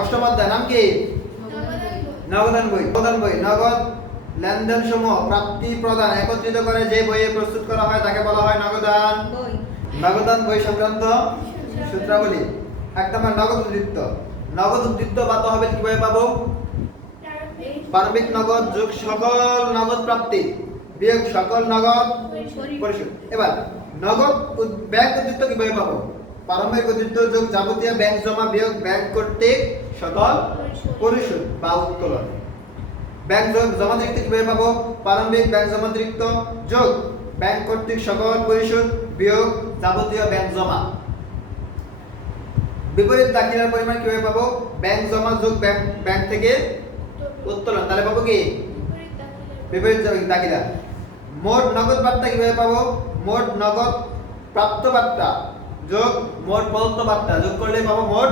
অষ্টম অধ্যায় নাম কি? নগদান বই নগদান বই নগদ লেনদেন সমূহ প্রাপ্তি প্রদান একত্রিত করে যে বইয়ে প্রস্তুত করা হয় তাকে বলা হয় নগদান নগদান বই সংক্রান্ত সূত্রাবলী। এক নম্বর নগদ উদ্বৃত্ত নগদ উদ্বৃত্ত বা তহবিল কীভাবে পাবো? প্রারম্ভিক নগদ যোগ সকল নগদ প্রাপ্তি বিয়োগ সকল নগদ পরিশোধ। এবার নগদ ব্যাংক উদ্বৃত্ত কীভাবে পাবো? প্রারম্ভিক উদ্বৃত্ত যোগ যাবতীয় ব্যাংক জমা বিয়োগ ব্যাংক কর্তৃক সকল পরিশোধ বা উত্তোলন। ব্যাংক যোগ জমাতিরিক্ত কীভাবে পাবো প্রারম্ভিক ব্যাংক জমাতিরিক্ত যোগ ব্যাংক কর্তৃক সকল পরিশোধ বিয়োগ যাবতীয় ব্যাংক জমা। বিপরীত দাখিলার পরিমাণ কীভাবে পাবো? ব্যাংক জমা যোগ ব্যাংক ব্যাংক থেকে উত্তোলন। তাহলে পাবো কি? বিপরীত দাখিলা। মোট নগদ বার্তা কীভাবে পাবো? মোট নগদ প্রাপ্ত বার্তা। যোগ মোট প্রদত্ত বার্তা। যোগ করলে পাবো মোট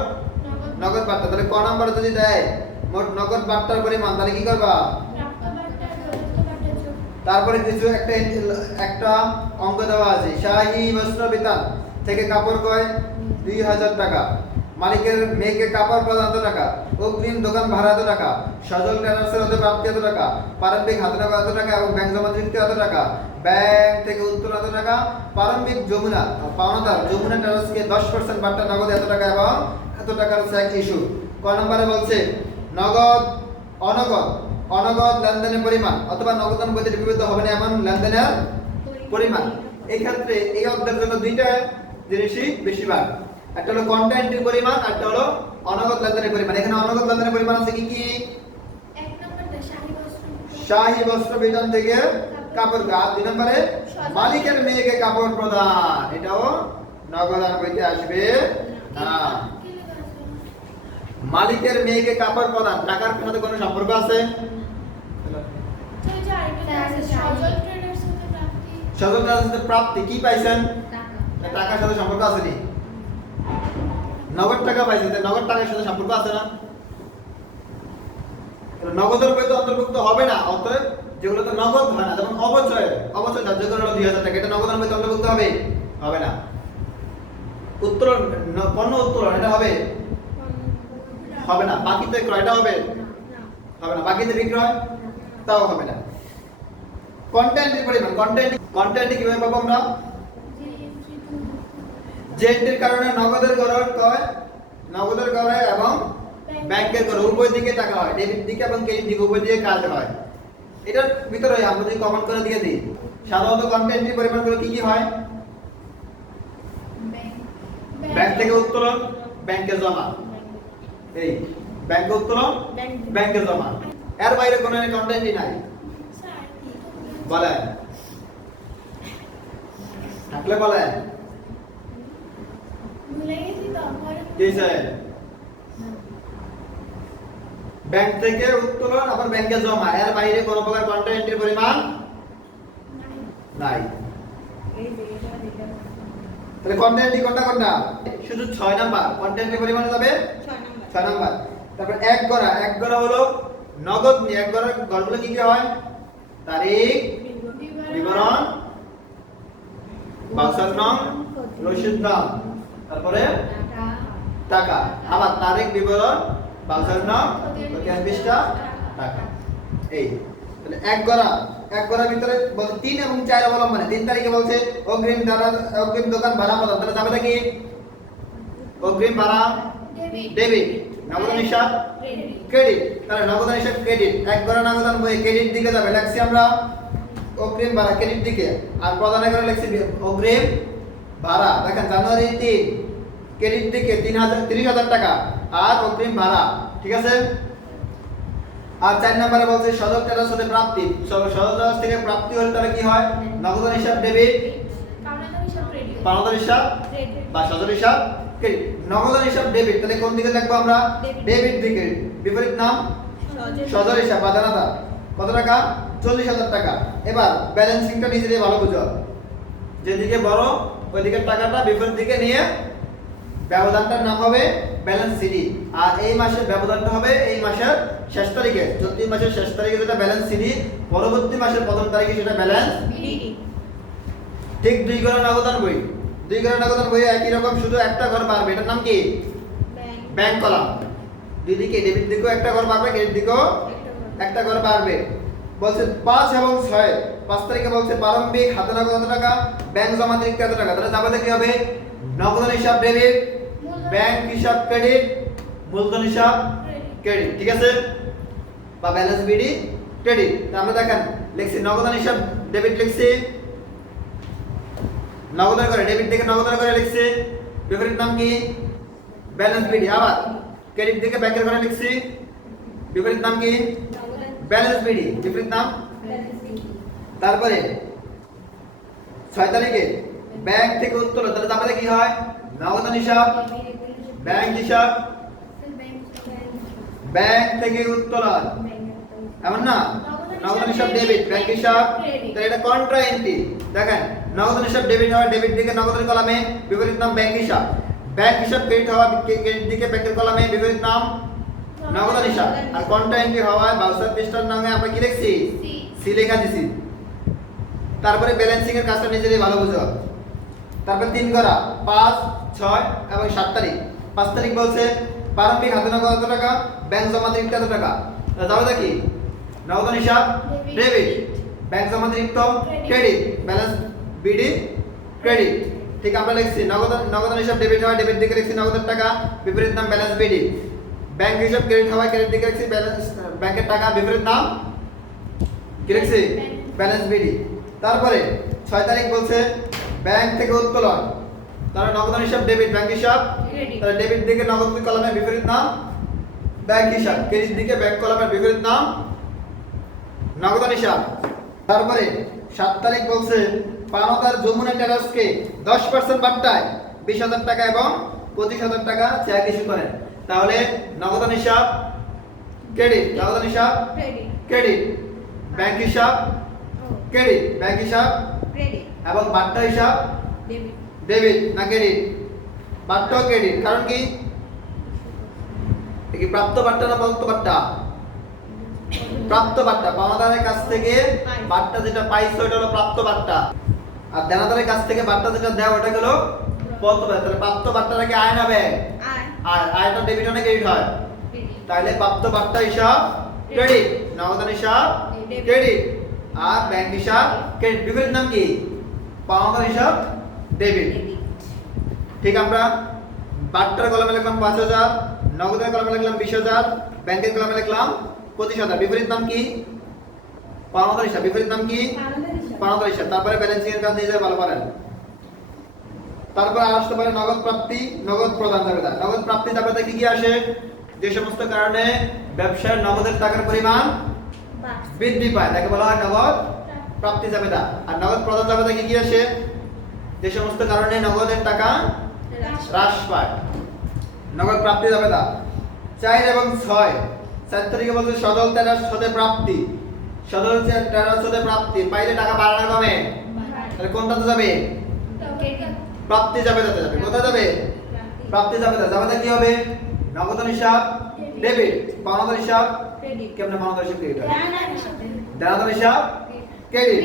নগদ বার্তা। তাহলে ক নম্বরে যদি দেয়, মোট নগদ বার্তার পরিমাণ, তাহলে কি করবা? তারপরে কিছু একটা একটা অঙ্ক দেওয়া আছে। শাহী বস্ত্র বিতান থেকে কাপড় কয়? দুই হাজার টাকা। মালিকের মেয়েকে কাপড় প্রদান এত টাকা অগ্রিম দোকান ভাড়া এত টাকা সজল ট্রেনার্সের হতে প্রাপ্তি এত টাকা প্রারম্ভিক হাতে টাকা এত টাকা এবং ব্যাংক জমা যুক্তি এত টাকা ব্যাংক থেকে উত্তর এত টাকা প্রারম্ভিক যমুনা পাওনাদার যমুনা ট্রেনার্সকে দশ পার্সেন্ট বার্তা নগদ এত টাকা এবং এত টাকার চেক ইস্যু ক নম্বরে বলছে নগদ অনগদ অনগদ লেনদেনের পরিমাণ অথবা নগদান বইতে বিভূত হবে না এমন লেনদেনের পরিমাণ। এই ক্ষেত্রে এই অধ্যায়ের জন্য দুইটা জিনিসই বেশিরভাগ একটা হলো কন্টেন্টের পরিমাণ আর একটা হলো অনগদ লেনদেনের পরিমাণ। এখানে অনগদ লেনদেনের পরিমাণ আছে কি কি? শাহী বস্ত্র বিতান থেকে কাপড় গা। দুই নম্বরে মালিকের মেয়েকে কাপড় প্রদান। এটাও নগদান বইতে আসবে। না। মালিকের মেয়েকে কাপড় প্রদান। টাকার সাথে কোনো সম্পর্ক আছে? সজল প্রাপ্তি। কি পাইছেন? টাকার সাথে সম্পর্ক আছে নি? নগদ টাকা পাইছেন তাই নগদ টাকার সাথে সম্পর্ক আছে না? নগদের বই তো অন্তর্ভুক্ত হবে না, অতএব যেগুলো তো নগদ হয় না, যেমন অবচয় অবচয় করা হলো দুই হাজার টাকা, এটা নগদের বইতে অন্তর্ভুক্ত হবে হবে না। উত্তোলন পণ্য উত্তোলন, এটা হবে? হবে না। বাকিতে ক্রয়টা হবে? হবে না। বাকিতে বিক্রয়, তাও হবে না। কন্টেন্টের পরিমাণ কন্টেন্ট কন্টেন্ট কীভাবে পাবো আমরা? যে এন্ট্রির কারণে নগদের গড় হয় নগদের গড়ে এবং ব্যাংকের গড়ে উভয় দিকে টাকা হয় ডেবিট দিকে এবং ক্রেডিট দিকে উভয় দিকে কাজ হয়। এটার ভিতরে আমরা যদি কমেন্ট করে দিয়ে দিই সাধারণত কন্টেন্টের পরিমাণগুলো কি কি হয়? ব্যাংক থেকে উত্তোলন ব্যাংকে জমা। এই ব্যাংকে উত্তোলন ব্যাংকে জমা। এর বাইরে কোনো কন্টেন্টই নাই। বলেন। থাকলে বলেন। কি ব্যাংক থেকে উত্তোলন আবার ব্যাংকে জমা। এর বাইরে কোনো প্রকার কন্টেন্টের পরিমাণ নাই। তাহলে কন্টেন্ট কোনটা কোনটা? শুধু ছয় নাম্বার। কন্টেন্টের পরিমাণ যাবে? ছয় নাম্বার। তারপর এক গড়া। এক গড়া হলো নগদ নিয়ে এক গড়া গড়গুলো কি কি হয়? তারিখ বিবরণ। বাউসার নাম রসিদ নাম তারপরে? টাকা। আবার তারিখ বিবরণ বাউসার নাম পৃষ্ঠা টাকা। এই তাহলে এক গড়া এক গড়ার ভিতরে বলছে তিন এবং চার অবলম্বনে। তিন তারিখে বলছে অগ্রিম দ্বারা অগ্রিম দোকান ভাড়া প্রদান। তাহলে যাবে নাকি? অগ্রিম ভাড়া? ডেবিট নগদ হিসাব ক্রেডিট তাহলে নগদান হিসাব ক্রেডিট এক গড়া নগদান বই ক্রেডিট দিকে যাবে। লেখছি আমরা অগ্রিম ভাড়া ক্রেডিট দিকে। আর প্রদানে করে লেখছি অগ্রিম ভাড়া। দেখেন জানুয়ারি তিন। ক্রেডিট দিকে তিন হাজার তিরিশ হাজার টাকা আর অগ্রিম ভাড়া ঠিক আছে? আর চার নম্বরে বলছে সদর টেরাস হতে প্রাপ্তি। সদর টেরাস থেকে প্রাপ্তি হলে তাহলে কি হয়? নগদ হিসাব ডেবিট পাওনাদার হিসাব বা সদর হিসাব নগদান হিসাব ডেবিট তাহলে কোন দিকে দেখব আমরা. ডেবিট দিকে। বিপরীত নাম? সদর। হিসাব বা দানাদার। কত টাকা? চল্লিশ হাজার টাকা। এবার ব্যালেন্সিংটা নিজেরাই ভালো বুঝো। যেদিকে বড় ওইদিকে টাকাটা বিপরীত দিকে নিয়ে ব্যবধানটার নাম হবে ব্যালেন্স সিডি আর এই মাসের ব্যবধানটা হবে এই মাসের শেষ তারিখে। চলতি মাসের শেষ তারিখে যেটা ব্যালেন্স সিডি পরবর্তী মাসের প্রথম তারিখে সেটা ব্যালেন্স ঠিক দুই ঘর নগদান বই। দুই ঘর নগদান বই একই রকম শুধু একটা ঘর বাড়বে। এটার নাম কি? ব্যাংক কলাম দুই দিকে ডেবিট দিকেও একটা ঘর বাড়বে ক্রেডিট দিকেও একটা ঘর বাড়বে। বলছে পাঁচ এবং ছয়। পাঁচ তারিখে বলছে প্রারম্ভিক হাতে নগদ কত টাকা? ব্যাংক জমা দিক কত টাকা? তাহলে যাবে কি হবে? নগদ হিসাব ডেবিট ব্যাংক হিসাব ক্রেডিট মূলধন হিসাব ক্রেডিট ঠিক আছে? বা ব্যালেন্স বিডি ক্রেডিট আমরা দেখেন লিখছি নগদান হিসাব ডেবিট লিখছি। নগদান করে ডেবিট থেকে নগদান করে লিখছি। বিপরীত নাম কি? ব্যালেন্স বিডি আবার ক্রেডিট থেকে ব্যাংকের করে লিখছি। বিপরীত নাম কি? ব্যালেন্স বিডি বিপরীত নাম? তারপরে ছয় তারিখে ব্যাংক থেকে উত্তোলন তাহলে তারপরে কি হয়? নগদান হিসাব ব্যাংক হিসাব ব্যাংক থেকে উত্তোলন এমন না? নগদ হিসাব ডেবিট। ব্যাংক হিসাব তাহলে এটা কন্ট্রা এন্ট্রি দেখেন নগদ হিসাব ডেবিট হওয়া ডেবিট দিকে নগদের কলামে বিপরীত নাম ব্যাংক হিসাব ব্যাংক হিসাব ক্রেডিট হওয়া ক্রেডিট দিকে ব্যাংকের কলামে বিপরীত নাম নগদ হিসাব আর কন্ট্রা এন্ট্রি হওয়ায় বাউসার পৃষ্ঠার নামে আমরা কি লিখছি? সি লেখা দিছি। তারপরে ব্যালেন্সিং এর কাজটা নিজেরই ভালো বুঝো। তারপর তিন করা পাঁচ ছয় এবং সাত তারিখ। পাঁচ তারিখ বলছে প্রারম্ভিক হাতে নগদ কত টাকা? ব্যাংক জমা দিক কত টাকা? তাহলে কি নগদ হিসাব ডেবিট ব্যাংক জমা দিক ক্রেডিট ব্যালেন্স বিডি ক্রেডিট ঠিক আমরা লিখছি নগদ নগদ হিসাব ডেবিট হয় ডেবিট দিকে লিখছি নগদের টাকা বিপরীত নাম ব্যালেন্স বিডি ব্যাংক হিসাব ক্রেডিট হওয়া ক্রেডিট দিকে লিখছি ব্যালেন্স ব্যাংকের টাকা বিপরীত নাম কি লিখছি? ব্যালেন্স বিডি তারপরে ছয় তারিখ বলছে ব্যাংক থেকে উত্তোলন। তাহলে নগদ হিসাব ডেবিট ব্যাংক হিসাব। তাহলে ডেবিট দিকে নগদ কলমের বিপরীত নাম ব্যাংক হিসাব। ক্রেডিট দিকে ব্যাংক কলমের বিপরীত নাম নগদ হিসাব। তারপরে সাত তারিখ বলছে পাওনাদার যমুনা টেরাসকে দশ পার্সেন্ট বাট্টায় বিশ হাজার টাকা এবং পঁচিশ হাজার টাকা চেক ইস্যু করেন। তাহলে নগদ হিসাব ক্রেডিট নগদ হিসাব ক্রেডিট ব্যাংক হিসাব ক্রেডিট ব্যাংক হিসাব এবং বাট্টা হিসাব? ডেবিট। না ক্রেডিট? বাট্টা ক্রেডিট কারণ কি? কি প্রাপ্ত বাট্টা না প্রদত্ত বাট্টা? প্রাপ্ত বাট্টা। পাওনাদারের কাছ থেকে। বাট্টা যেটা পাইছো ওটা হলো প্রাপ্ত বাট্টা। আর দেনাদারের কাছ থেকে বাট্টা যেটা দেওয়া ওটা হলো? প্রদত্ত বাট্টা। তাহলে প্রাপ্ত বাট্টাটা কি আয় না ব্যয়? আর আয়টা ডেবিট না ক্রেডিট হয়? তাহলে প্রাপ্ত বাট্টা হিসাব ক্রেডিট। নগদান হিসাব. ক্রেডিট। আর ব্যাংক হিসাব ক্রেডিট। বিপরীত নাম কি? পাওনাদার হিসাব ডেবিট। ঠিক আমরা বাট্টার কলমে লিখলাম পাঁচ হাজার নগদের কলমে লিখলাম বিশ হাজার ব্যাংকের কলমে লিখলাম পঁচিশ হাজার। বিপরীত নাম কি? পাওনাদার হিসাব। বিপরীত নাম কি? পাওনাদার হিসাব। তারপরে ব্যালেন্সিং এর কাজ নিজে ভালো পারেন। তারপরে আর আসতে পারে নগদ প্রাপ্তি নগদ প্রদান জাবেদা নগদ প্রাপ্তি জাবেদা কি কি আসে? যে সমস্ত কারণে ব্যবসার নগদের টাকার পরিমাণ বৃদ্ধি পায়। তাকে বলা হয় নগদ প্রাপ্তি জাবেদা। আর নগদ প্রদান জাবেদা কি কি আসে? যে সমস্ত কারণে নগদের টাকা হ্রাস পায়। নগদ প্রাপ্তি জাবেদা। চার এবং ছয়। চার তারিখে বলছে সদল তেরাস সদে প্রাপ্তি। সদল তেরাস সদে প্রাপ্তি। পাইলে টাকা বাড়ানো কমে তাহলে কোনটাতে যাবে? প্রাপ্তি যাবে। যাতে যাবে কোথায় যাবে? প্রাপ্তি। যাবে যাবে যাবে কি হবে? নগদ হিসাব? ডেবিট পাওনাদার হিসাব? কেমনে পাওনাদার হিসাব? ক্রেডিট হয় দেনাদার হিসাব? ক্রেডিট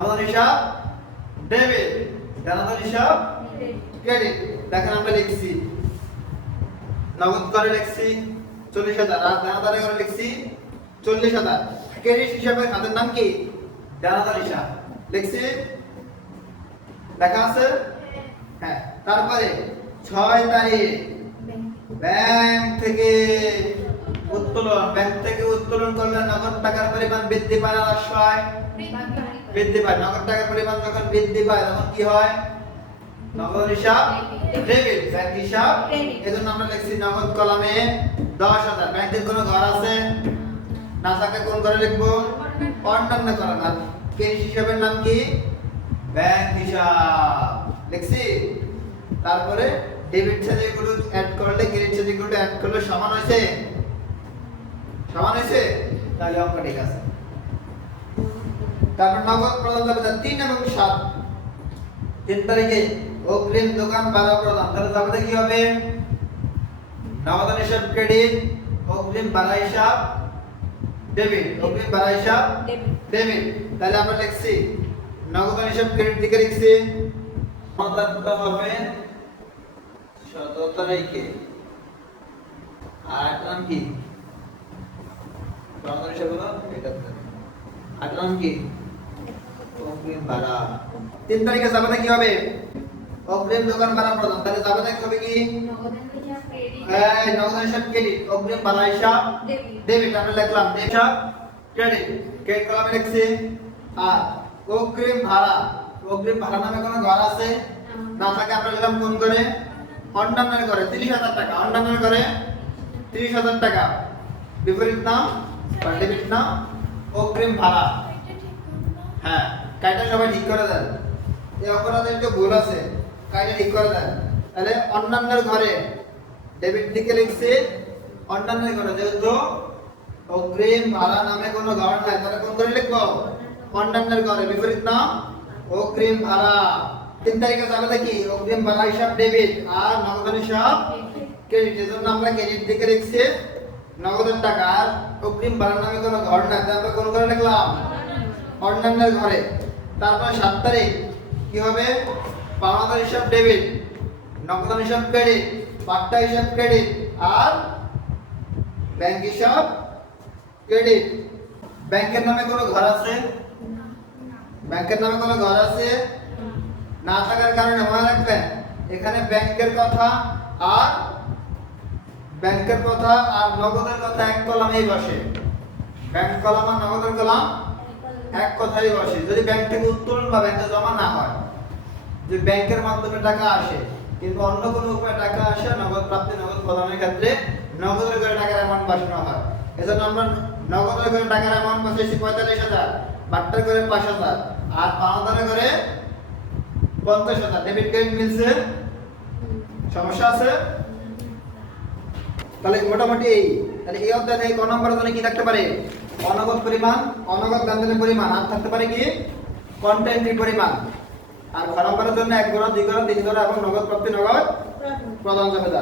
পাওনাদার হিসাব ডেবিট দেনাদার হিসাব ক্রেডিট দেখেন আমরা লিখছি। নগদ করে লিখছি চল্লিশ হাজার। আর দেনাদারে করে লিখছি চল্লিশ হাজার। ক্রেডিট হিসাবে খাতের নাম কি? দেনাদার হিসাব লিখছি। দেখা আছে? হ্যাঁ। তারপরে ছয় তারিখ। ব্যাংক থেকে উত্তোলন। ব্যাংক থেকে উত্তোলন করলে নগদ টাকার পরিমাণ বৃদ্ধি পায় না হ্রাস পায় বৃদ্ধি পায়। নগদ টাকার পরিমাণ যখন বৃদ্ধি পায় তখন কি হয়? নগদ হিসাব ডেবিট ব্যাংক হিসাব। এজন্য আমরা লিখছি নগদ কলামে দশ হাজার। ব্যাংকের কোনো ঘর আছে? না থাকে কোন ঘরে লিখব? অন্যান্য কলাম। আর ক্রেডিট হিসাবের নাম কি? ব্যাংক হিসাব। লিখছি? তারপরে ডেবিট সাথে এগুলো অ্যাড করলে ক্রেডিট সাথে এগুলো অ্যাড করলে সমান হয়েছে? সমান হয়েছে? তাহলে অঙ্ক ঠিক আছে। তারপর নগদ প্রদান যাবে তিন এবং সাত। তিন তারিখে অগ্রিম দোকান ভাড়া প্রদান। তাহলে যাবে কি হবে? নগদ হিসাব, ক্রেডিট, অগ্রিম ভাড়া হিসাব ডেবিট অগ্রিম ভাড়া হিসাব ডেবিট তাহলে আমরা লিখছি, নগদ হিসাব, ক্রেডিট দিকে লিখছি। সমাধানটা হবে সতেরো তারিখে। আর একটা কি? প্রমাণ হিসাবে এটা আরেকটা নাম কি? অগ্রিম ভাড়া। তিন তারিখে জাবেদা কি হবে? অগ্রিম দোকান ভাড়া প্রদান তাহলে জাবেদা কি হবে কি? এই নগদ হিসাব ক্রেডিট অগ্রিম ভাড়া হিসাব। ডেবিট আমরা লিখলাম। হিসাব ক্রেডিট ক্রেডিট কলামে লিখছি? আর অগ্রিম ভাড়া। অগ্রিম ভাড়া নামে কোনো ঘর আছে? না। থাকে আমরা লিখলাম কোন করে অন্যান্যের করে তিরিশ হাজার টাকা। অন্যান্যের করে তিরিশ হাজার টাকা। বিপরীত নাম? ডেবিট নাম অগ্রিম ভাড়া হ্যাঁ কাইটা সবাই ঠিক করে দেন। এই অপরাধের একটু ভুল আছে কাইটা ঠিক করে দেন। তাহলে অন্যান্যের ঘরে ডেবিট দিকে লিখছি অন্যান্যের ঘরে। যেহেতু অগ্রিম ভাড়া নামে কোনো ঘর নাই তাহলে কোন করে লিখব? অন্যান্যের ঘরে। বিপরীত নাম অগ্রিম ভাড়া তিন তারিখে যাবে দেখি অগ্রিম ভাড়া হিসাব ডেবিট আর নগদ হিসাব ক্রেডিট। এজন্য আমরা ক্রেডিট দিকে লিখছি নগদের টাকা আর অগ্রিম ভাড়া নামে কোনো ঘর তাহলে আমরা কোন করে লিখলাম অন্যান্যের ঘরে। তারপর সাত তারিখ, কি হবে? পাওনাদার হিসাব ডেবিট নগদান হিসাব ক্রেডিট পাট্টা হিসাব ক্রেডিট আর ব্যাংক হিসাব ক্রেডিট ব্যাংকের নামে কোনো ঘর আছে? ব্যাংকের নামে কোনো ঘর আছে? না থাকার কারণে মনে রাখবেন, এখানে ব্যাংকের কথা আর ব্যাংকের কথা আর নগদের কথা এক কলামেই বসে। ব্যাংক কলাম আর নগদের কলাম এক কথাই বসে। যদি ব্যাংক থেকে উত্তোলন বা ব্যাংকে জমা না হয়। যে ব্যাংকের মাধ্যমে টাকা আসে, কিন্তু অন্য কোনো উপায়ে টাকা আসে, নগদ প্রাপ্তি, নগদ প্রদানের ক্ষেত্রে নগদের করে টাকার অ্যামাউন্ট বসানো হয়। এজন্য আমরা নগদের করে টাকার অ্যামাউন্ট বসাইছি পঁয়তাল্লিশ হাজার, বাট্টার করে পাঁচ হাজার, আর পাওনাদারে করে পঞ্চাশ হাজার। ডেবিট ক্রেডিট মিলছে? সমস্যা আছে? তাহলে মোটামুটি এই তাহলে এই অধ্যায়ে ক নম্বরের জন্য কি থাকতে পারে? অনগত পরিমাণ অনগত লেনদেনের পরিমাণ আর থাকতে পারে কি? কন্টেন্টের পরিমাণ। আর খ নম্বরের জন্য এক গড়া দুই গড়া তিন গড়া এবং নগদ প্রাপ্তি নগদ প্রদান জমিদার।